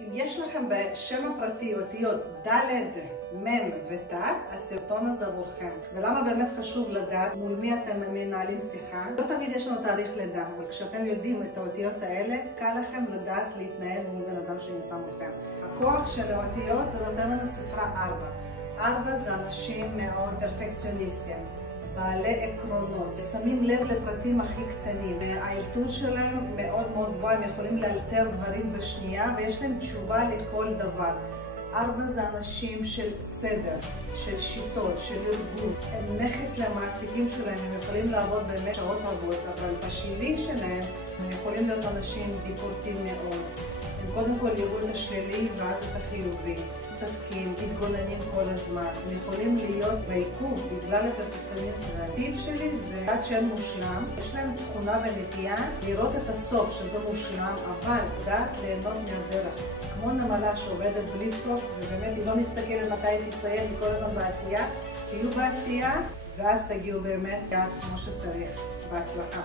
אם יש לכם בשם הפרטי אותיות ד', מ' ות', הסרטון הזה עבורכם. ולמה באמת חשוב לדעת מול מי אתם מנהלים שיחה? לא תמיד יש לנו תאריך לידה, אבל כשאתם יודעים את האותיות האלה, קל לכם לדעת להתנהל מול בן אדם שנמצא מולכם. הכוח של האותיות זה נותן לנו ספרה 4. 4 זה אנשים מאוד פרפקציוניסטים, בעלי עקרונות, שמים לב לפרטים הכי קטנים, והאלתור שלהם מאוד מאוד גבוה, הם יכולים לאלתר דברים בשנייה ויש להם תשובה לכל דבר. 4 זה אנשים של סדר, של שיטות, של ארגון. הם נכס למעסיקים שלהם, הם יכולים לעבוד באמת שעות רבות, אבל בשלילי שלהם הם יכולים להיות אנשים ביקורתיים מאוד. הם קודם כל יראו את השלילי ואז את החיובי. מסתפקים, מתגוננים כל הזמן. הם יכולים להיות בעיכוב בגלל הפרפקציוניזם שלהם. הטיפ שלי זה עד שהם מושלם, יש להם תכונה ונטייה לראות את הסוף שזה מושלם, אבל לדעת ליהנות מהדרך. כמו נמלה שעובדת בלי סוף, ובאמת היא לא מסתכלת מתי היא תסיים, היא כל הזמן בעשייה. תהיו בעשייה, ואז תגיעו באמת כמו שצריך. בהצלחה.